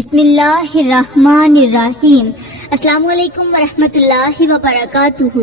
بسم اللہ الرحمن الرحیم۔ السلام علیکم ورحمۃ اللہ وبرکاتہ۔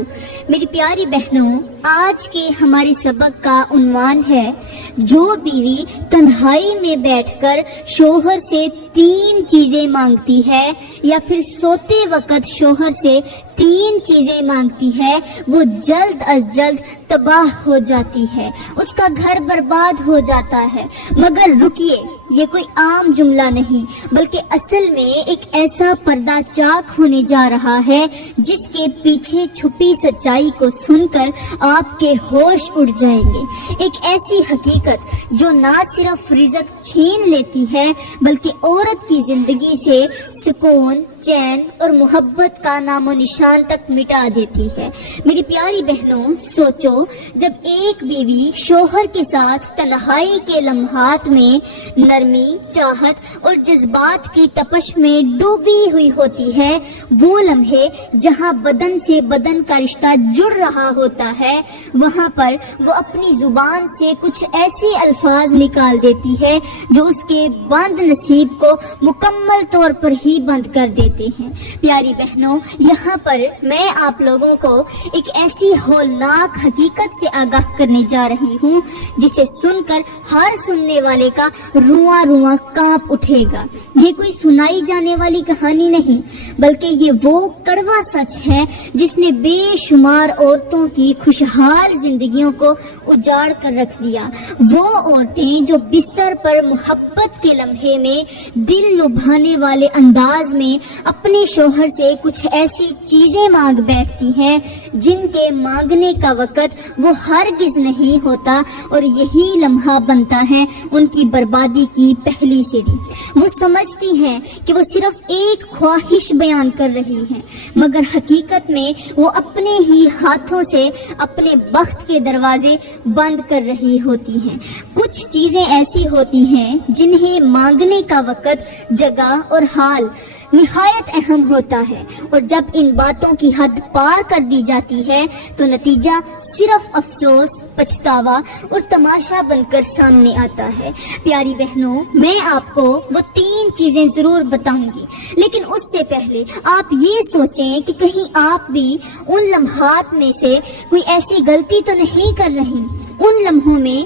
میری پیاری بہنوں، آج کے ہمارے سبق کا عنوان ہے جو بیوی تنہائی میں بیٹھ کر شوہر سے 3 چیزیں مانگتی ہے یا پھر سوتے وقت شوہر سے 3 چیزیں مانگتی ہے، وہ جلد از جلد تباہ ہو جاتی ہے، اس کا گھر برباد ہو جاتا ہے۔ مگر رکیے، یہ کوئی عام جملہ نہیں بلکہ اصل میں ایک ایسا پردہ چاک ہونے جا رہا ہے جس کے پیچھے چھپی سچائی کو سن کر آپ کے ہوش اڑ جائیں گے۔ ایک ایسی حقیقت جو نہ صرف رزق چھین لیتی ہے بلکہ عورت کی زندگی سے سکون، چین اور محبت کا نام و نشان تک مٹا دیتی ہے۔ میری پیاری بہنوں، سوچو، جب ایک بیوی شوہر کے ساتھ تنہائی کے لمحات میں نرمی، چاہت اور جذبات کی تپش میں ڈوبی ہوئی ہوتی ہے، وہ لمحے جہاں بدن سے بدن کا رشتہ جڑ رہا ہوتا ہے، وہاں پر وہ اپنی زبان سے کچھ ایسے الفاظ نکال دیتی ہے جو اس کے بند نصیب کو مکمل طور پر ہی بند کر دیتے ہیں۔ پیاری بہنوں، یہاں پر میں آپ لوگوں کو ایک ایسی ہولناک حقیقت سے آگاہ کرنے جا رہی ہوں جسے سن کر ہر سننے والے کا رواں رواں کانپ اٹھے گا۔ یہ کوئی سنائی جانے والی کہانی نہیں بلکہ یہ وہ کڑوا سچ ہے جس نے بے شمار عورتوں کی خوشحال زندگیوں کو اجاڑ کر رکھ دیا۔ وہ عورتیں جو بستر پر محبت کے لمحے میں دل لبھانے والے انداز میں اپنے شوہر سے کچھ ایسی چیزیں مانگ بیٹھتی ہیں جن کے مانگنے کا وقت وہ ہرگز نہیں ہوتا، اور یہی لمحہ بنتا ہے ان کی بربادی کی پہلی سیڑھی۔ وہ سمجھتی ہیں کہ وہ صرف ایک خواہش بیان کر رہی ہیں، مگر حقیقت میں وہ اپنے ہی ہاتھوں سے اپنے بخت کے دروازے بند کر رہی ہوتی ہیں۔ کچھ چیزیں ایسی ہوتی ہیں جنہیں مانگنے کا وقت، جگہ اور حال نہایت اہم ہوتا ہے، اور جب ان باتوں کی حد پار کر دی جاتی ہے تو نتیجہ صرف افسوس، پچھتاوا اور تماشا بن کر سامنے آتا ہے۔ پیاری بہنوں، میں آپ کو وہ 3 چیزیں ضرور بتاؤں گی، لیکن اس سے پہلے آپ یہ سوچیں کہ کہیں آپ بھی ان لمحات میں سے کوئی ایسی غلطی تو نہیں کر رہی، ان لمحوں میں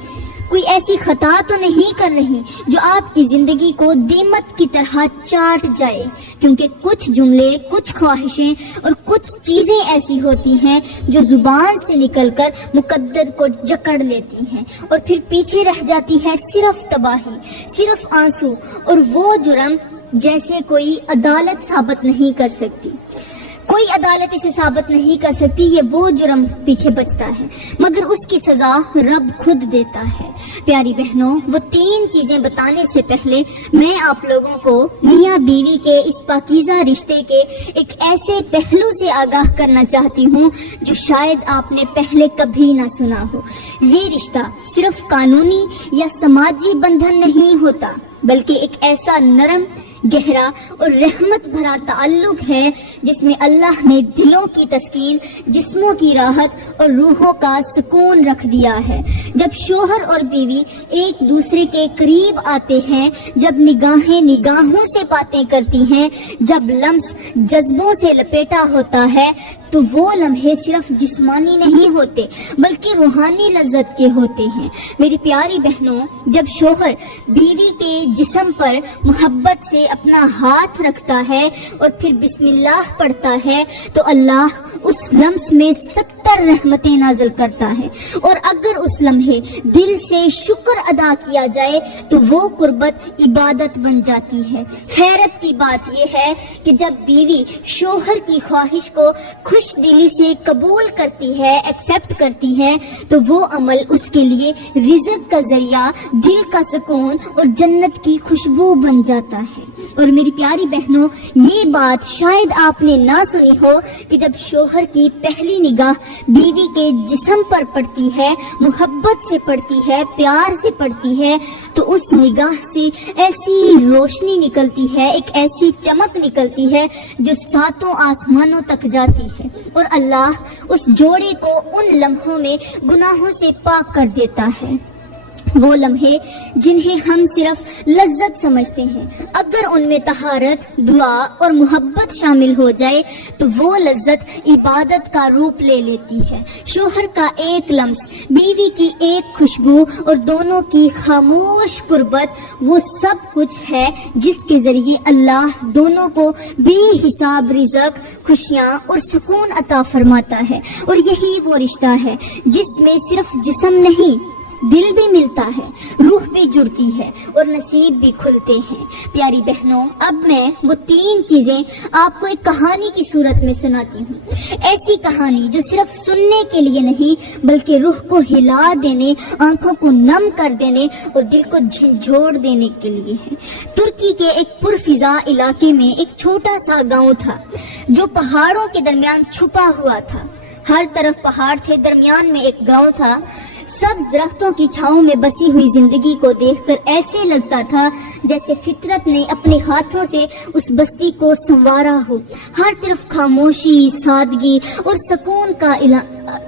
کوئی ایسی خطا تو نہیں کر رہی جو آپ کی زندگی کو دیمک کی طرح چاٹ جائے، کیونکہ کچھ جملے، کچھ خواہشیں اور کچھ چیزیں ایسی ہوتی ہیں جو زبان سے نکل کر مقدر کو جکڑ لیتی ہیں، اور پھر پیچھے رہ جاتی ہے صرف تباہی، صرف آنسو، اور وہ جرم جیسے کوئی عدالت ثابت نہیں کر سکتی۔ کوئی عدالت اسے ثابت نہیں کر سکتی، یہ وہ جرم پیچھے بچتا ہے، مگر اس کی سزا رب خود دیتا ہے۔ پیاری بہنوں، وہ 3 چیزیں بتانے سے پہلے میں آپ لوگوں کو میاں بیوی کے اس پاکیزہ رشتے کے ایک ایسے پہلو سے آگاہ کرنا چاہتی ہوں جو شاید آپ نے پہلے کبھی نہ سنا ہو۔ یہ رشتہ صرف قانونی یا سماجی بندھن نہیں ہوتا بلکہ ایک ایسا نرم، گہرا اور رحمت بھرا تعلق ہے جس میں اللہ نے دلوں کی تسکین، جسموں کی راحت اور روحوں کا سکون رکھ دیا ہے۔ جب شوہر اور بیوی ایک دوسرے کے قریب آتے ہیں، جب نگاہیں نگاہوں سے باتیں کرتی ہیں، جب لمس جذبوں سے لپیٹا ہوتا ہے، تو وہ لمحے صرف جسمانی نہیں ہوتے بلکہ روحانی لذت کے ہوتے ہیں۔ میری پیاری بہنوں، جب شوہر بیوی کے جسم پر محبت سے اپنا ہاتھ رکھتا ہے اور پھر بسم اللہ پڑھتا ہے تو اللہ اس لمس میں 70 رحمتیں نازل کرتا ہے، اور اگر اس لمحے دل سے شکر ادا کیا جائے تو وہ قربت عبادت بن جاتی ہے۔ حیرت کی بات یہ ہے کہ جب بیوی شوہر کی خواہش کو خوش دلی سے قبول کرتی ہے، ایکسیپٹ کرتی ہے، تو وہ عمل اس کے لیے رزق کا ذریعہ، دل کا سکون اور جنت کی خوشبو بن جاتا ہے۔ اور میری پیاری بہنوں، یہ بات شاید آپ نے نہ سنی ہو کہ جب شوہر کی پہلی نگاہ بیوی کے جسم پر پڑتی ہے، محبت سے پڑتی ہے، پیار سے پڑتی ہے، تو اس نگاہ سے ایسی روشنی نکلتی ہے، ایک ایسی چمک نکلتی ہے جو 7 آسمانوں تک جاتی ہے، اور اللہ اس جوڑے کو ان لمحوں میں گناہوں سے پاک کر دیتا ہے۔ وہ لمحے جنہیں ہم صرف لذت سمجھتے ہیں، اگر ان میں طہارت، دعا اور محبت شامل ہو جائے تو وہ لذت عبادت کا روپ لے لیتی ہے۔ شوہر کا ایک لمس، بیوی کی ایک خوشبو اور دونوں کی خاموش قربت وہ سب کچھ ہے جس کے ذریعے اللہ دونوں کو بے حساب رزق، خوشیاں اور سکون عطا فرماتا ہے۔ اور یہی وہ رشتہ ہے جس میں صرف جسم نہیں، دل بھی ملتا ہے، روح بھی جڑتی ہے اور نصیب بھی کھلتے ہیں۔ پیاری بہنوں، اب میں وہ 3 چیزیں آپ کو ایک کہانی کی صورت میں سناتی ہوں، ایسی کہانی جو صرف سننے کے لیے نہیں بلکہ روح کو ہلا دینے، آنکھوں کو نم کر دینے اور دل کو جھنجھوڑ دینے کے لیے ہے۔ ترکی کے ایک پرفضا علاقے میں ایک چھوٹا سا گاؤں تھا جو پہاڑوں کے درمیان چھپا ہوا تھا۔ ہر طرف پہاڑ تھے، درمیان میں ایک گاؤں تھا۔ سبز درختوں کی چھاؤں میں بسی ہوئی زندگی کو دیکھ کر ایسے لگتا تھا جیسے فطرت نے اپنے ہاتھوں سے اس بستی کو سنوارا ہو۔ ہر طرف خاموشی، سادگی اور سکون کا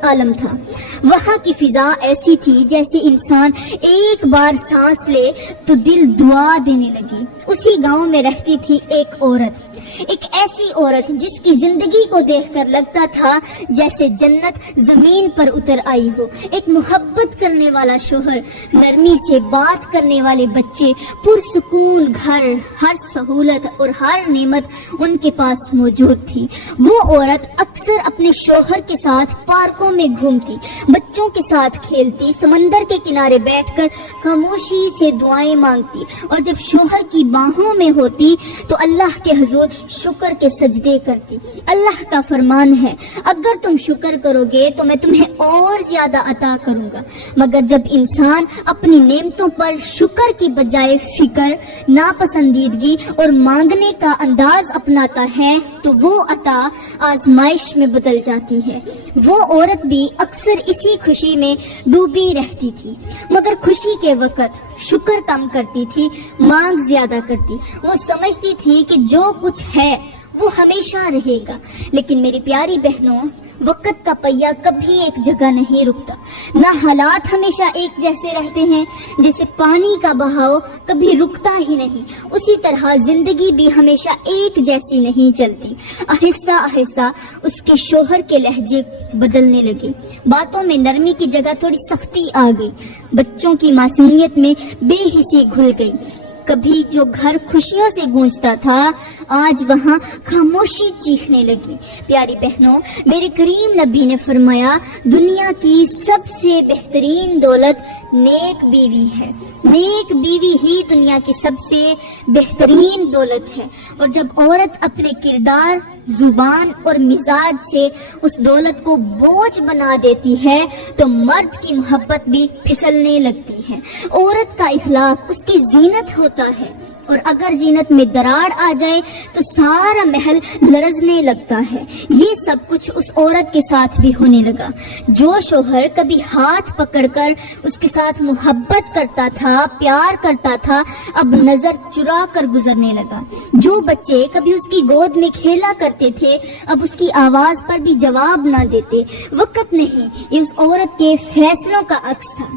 عالم تھا۔ وہاں کی فضا ایسی تھی جیسے انسان ایک بار سانس لے تو دل دعا دینے لگے۔ اسی گاؤں میں رہتی تھی ایک عورت، ایک ایسی عورت جس کی زندگی کو دیکھ کر لگتا تھا جیسے جنت زمین پر اتر آئی ہو۔ ایک محبت کرنے والا شوہر، نرمی سے بات کرنے والے بچے، پرسکون گھر، ہر سہولت اور ہر نعمت ان کے پاس موجود تھی۔ وہ عورت اکثر اپنے شوہر کے ساتھ پارکوں میں گھومتی، بچوں کے ساتھ کھیلتی، سمندر کے کنارے بیٹھ کر خاموشی سے دعائیں مانگتی اور جب شوہر کی باہوں میں ہوتی تو اللہ کے حضور شکر کے سجدے کرتی۔ اللہ کا فرمان ہے، اگر تم شکر کرو گے تو میں تمہیں اور زیادہ عطا کروں گا۔ مگر جب انسان اپنی نعمتوں پر شکر کی بجائے فکر، ناپسندیدگی اور مانگنے کا انداز اپناتا ہے تو وہ عطا آزمائش میں بدل جاتی ہے۔ وہ عورت بھی اکثر اسی خوشی میں ڈوبی رہتی تھی، مگر خوشی کے وقت شکر کم کرتی تھی، مانگ زیادہ کرتی۔ وہ سمجھتی تھی کہ جو کچھ ہے وہ ہمیشہ رہے گا، لیکن میری پیاری بہنوں، وقت کا پہیہ کبھی ایک جگہ نہیں رکتا، نہ حالات ہمیشہ ایک جیسے رہتے ہیں، جیسے پانی کا بہاؤ کبھی رکتا ہی نہیں، اسی طرح زندگی بھی ہمیشہ ایک جیسی نہیں چلتی۔ آہستہ آہستہ اس کے شوہر کے لہجے بدلنے لگے، باتوں میں نرمی کی جگہ تھوڑی سختی آ گئی، بچوں کی معصومیت میں بے حسی گھل گئی۔ کبھی جو گھر خوشیوں سے گونجتا تھا آج وہاں خاموشی چیخنے لگی۔ پیاری بہنوں، میرے کریم نبی نے فرمایا، دنیا کی سب سے بہترین دولت نیک بیوی ہے۔ نیک بیوی ہی دنیا کی سب سے بہترین دولت ہے، اور جب عورت اپنے کردار، زبان اور مزاج سے اس دولت کو بوجھ بنا دیتی ہے تو مرد کی محبت بھی پھسلنے لگتی ہے۔ عورت کا اخلاق اس کی زینت ہوتا ہے، اور اگر زینت میں دراڑ آ جائے تو سارا محل لرزنے لگتا ہے۔ یہ سب کچھ اس عورت کے ساتھ بھی ہونے لگا۔ جو شوہر کبھی ہاتھ پکڑ کر اس کے ساتھ محبت کرتا تھا، پیار کرتا تھا، اب نظر چرا کر گزرنے لگا۔ جو بچے کبھی اس کی گود میں کھیلا کرتے تھے اب اس کی آواز پر بھی جواب نہ دیتے۔ وقت نہیں، یہ اس عورت کے فیصلوں کا عکس تھا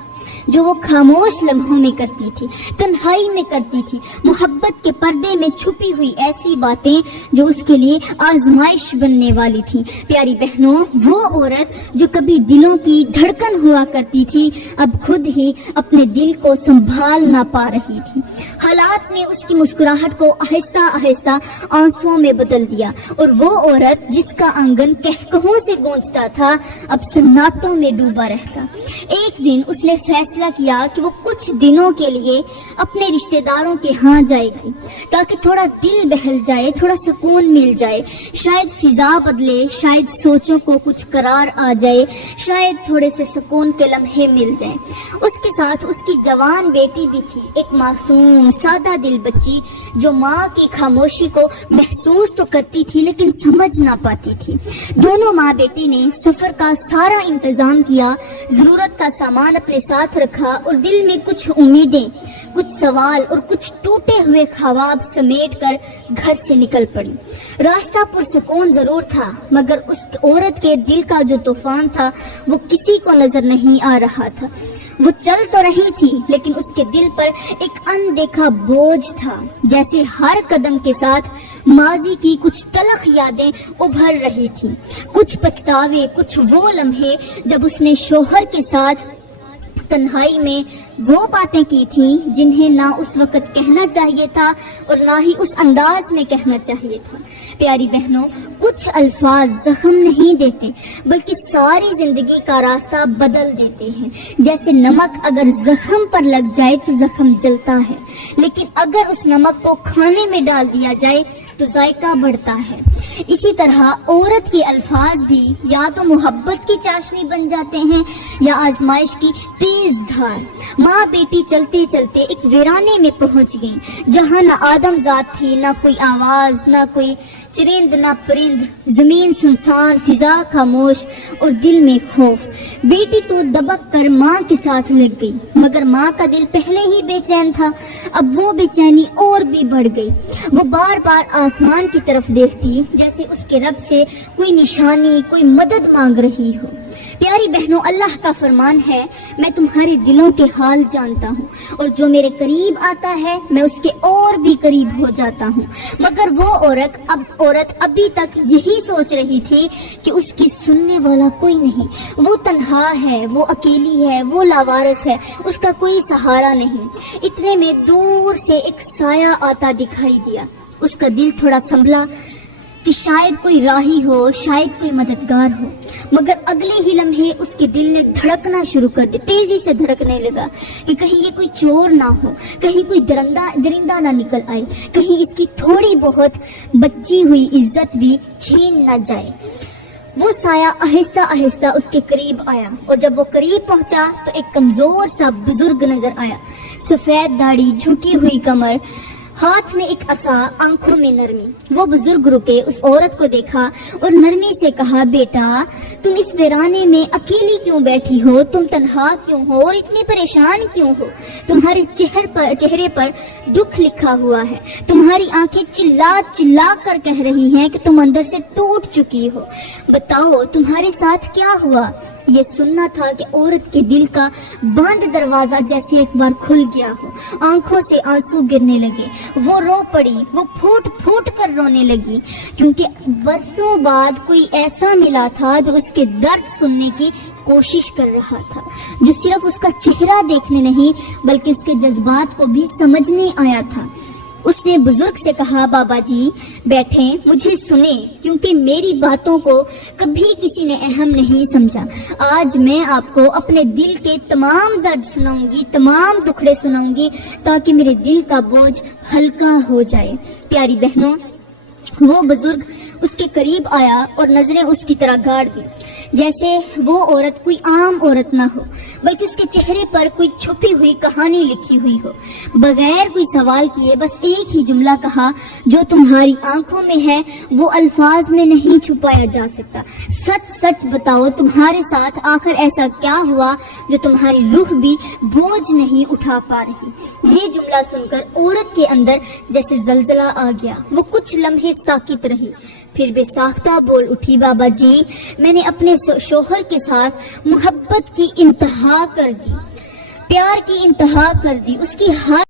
جو وہ خاموش لمحوں میں کرتی تھی، تنہائی میں کرتی تھی، محبت کے پردے میں چھپی ہوئی ایسی باتیں جو اس کے لیے آزمائش بننے والی تھی۔ پیاری بہنوں، وہ عورت جو کبھی دلوں کی دھڑکن ہوا کرتی تھی اب خود ہی اپنے دل کو سنبھال نہ پا رہی تھی۔ حالات نے اس کی مسکراہٹ کو آہستہ آہستہ آنسوؤں میں بدل دیا، اور وہ عورت جس کا آنگن کہکہوں سے گونجتا تھا اب سناٹوں میں ڈوبا رہتا۔ ایک دن اس نے فیصلہ کیا کہ وہ کچھ دنوں کے لیے اپنے رشتہ داروں کے ہاں جائے گی تاکہ تھوڑا دل بہل جائے، تھوڑا سکون مل جائے، شاید فضا بدلے، شاید سوچوں کو کچھ قرار آ جائے، شاید تھوڑے سے سکون کے لمحے مل جائیں۔ اس کے ساتھ اس کی جوان بیٹی بھی تھی، ایک معصوم سادہ دل بچی جو ماں کی خاموشی کو محسوس تو کرتی تھی لیکن سمجھ نہ پاتی تھی۔ دونوں ماں بیٹی نے سفر کا سارا انتظام کیا، ضرورت کا سامان اپنے ساتھ رکھا اور دل میں کچھ امیدیں، کچھ سوال اور کچھ ٹوٹے ہوئے خواب سمیٹ کر گھر سے نکل پڑی۔ راستہ پرسکون ضرور تھا مگر اس عورت کے دل کا جو طوفان تھا وہ کسی کو نظر نہیں آ رہا تھا۔ وہ چل تو رہی تھی لیکن اس کے دل پر ایک اندیکھا بوجھ تھا، جیسے ہر قدم کے ساتھ ماضی کی کچھ تلخ یادیں ابھر رہی تھیں، کچھ پچھتاوے، کچھ وہ لمحے جب اس نے شوہر کے ساتھ تنہائی میں وہ باتیں کی تھیں جنہیں نہ اس وقت کہنا چاہیے تھا اور نہ ہی اس انداز میں کہنا چاہیے تھا۔ پیاری بہنوں، کچھ الفاظ زخم نہیں دیتے بلکہ ساری زندگی کا راستہ بدل دیتے ہیں۔ جیسے نمک اگر زخم پر لگ جائے تو زخم جلتا ہے، لیکن اگر اس نمک کو کھانے میں ڈال دیا جائے تو ذائقہ بڑھتا ہے۔ اسی طرح عورت کے الفاظ بھی یا تو محبت کی چاشنی بن جاتے ہیں یا آزمائش کی تیز دھار۔ ماں بیٹی چلتے چلتے ایک ویرانے میں پہنچ گئیں جہاں نہ آدم ذات تھی، نہ کوئی آواز، نہ کوئی چرند نہ پرند، زمین سنسان، فضا خاموش اور دل میں خوف۔ بیٹی تو دبک کر ماں کے ساتھ لگ گئی، مگر ماں کا دل پہلے ہی بے چین تھا، اب وہ بے چینی اور بھی بڑھ گئی۔ وہ بار بار آسمان کی طرف دیکھتی جیسے اس کے رب سے کوئی نشانی، کوئی مدد مانگ رہی ہو۔ پیاری بہنوں، اللہ کا فرمان ہے، میں تمہارے دلوں کے حال جانتا ہوں اور جو میرے قریب آتا ہے میں اس کے اور بھی قریب ہو جاتا ہوں۔ مگر وہ عورت ابھی تک یہی سوچ رہی تھی کہ اس کی سننے والا کوئی نہیں، وہ تنہا ہے، وہ اکیلی ہے، وہ لاوارث ہے، اس کا کوئی سہارا نہیں۔ اتنے میں دور سے ایک سایہ آتا دکھائی دیا۔ اس کا دل تھوڑا سنبھلا کہ شاید کوئی راہی ہو، شاید کوئی مددگار ہو، مگر اگلے ہی لمحے اس کے دل نے دھڑکنا شروع کر دیا، تیزی سے دھڑکنے لگا کہ کہیں یہ کوئی چور نہ ہو، کہیں کوئی درندہ نہ نکل آئے، کہیں اس کی تھوڑی بہت بچی ہوئی عزت بھی چھین نہ جائے۔ وہ سایہ آہستہ آہستہ اس کے قریب آیا اور جب وہ قریب پہنچا تو ایک کمزور سا بزرگ نظر آیا، سفید داڑھی، جھکی ہوئی کمر، ہاتھ میں ایک عصا، آنکھوں میں نرمی۔ وہ بزرگ رکے، اس عورت کو دیکھا اور نرمی سے کہا، بیٹا تم اس ویرانے میں اکیلی کیوں بیٹھی ہو؟ تم تنہا کیوں ہو اور اتنی پریشان کیوں ہو؟ تمہارے چہرے پر دکھ لکھا ہوا ہے، تمہاری آنکھیں چلا چلا کر کہہ رہی ہیں کہ تم اندر سے ٹوٹ چکی ہو۔ بتاؤ تمہارے ساتھ کیا ہوا؟ یہ سننا تھا کہ عورت کے دل کا بند دروازہ جیسے ایک بار کھل گیا ہو، آنکھوں سے آنسو گرنے لگے، وہ رو پڑی، وہ پھوٹ پھوٹ کر رونے لگی، کیونکہ برسوں بعد کوئی ایسا ملا تھا جو اس کے درد سننے کی کوشش کر رہا تھا، جو صرف اس کا چہرہ دیکھنے نہیں بلکہ اس کے جذبات کو بھی سمجھنے آیا تھا۔ اس نے بزرگ سے کہا، بابا جی بیٹھیں، مجھے سنیں، کیونکہ میری باتوں کو کبھی کسی نے اہم نہیں سمجھا۔ آج میں آپ کو اپنے دل کے تمام درد سناؤں گی، تمام دکھڑے سناؤں گی، تاکہ میرے دل کا بوجھ ہلکا ہو جائے۔ پیاری بہنوں، وہ بزرگ اس کے قریب آیا اور نظریں اس کی طرح گاڑ دی، جیسے وہ عورت کوئی عام عورت نہ ہو بلکہ اس کے چہرے پر کوئی چھپی ہوئی کہانی لکھی ہوئی ہو۔ بغیر کوئی سوال کیے بس ایک ہی جملہ کہا، جو تمہاری آنکھوں میں ہے وہ الفاظ میں نہیں چھپایا جا سکتا۔ سچ سچ بتاؤ، تمہارے ساتھ آخر ایسا کیا ہوا جو تمہاری روح بھی بوجھ نہیں اٹھا پا رہی؟ یہ جملہ سن کر عورت کے اندر جیسے زلزلہ آ گیا، وہ کچھ لمحے ساکت رہی، پھر بے ساختہ بول اٹھی، بابا جی میں نے اپنے شوہر کے ساتھ محبت کی انتہا کر دی، پیار کی انتہا کر دی، اس کی ہر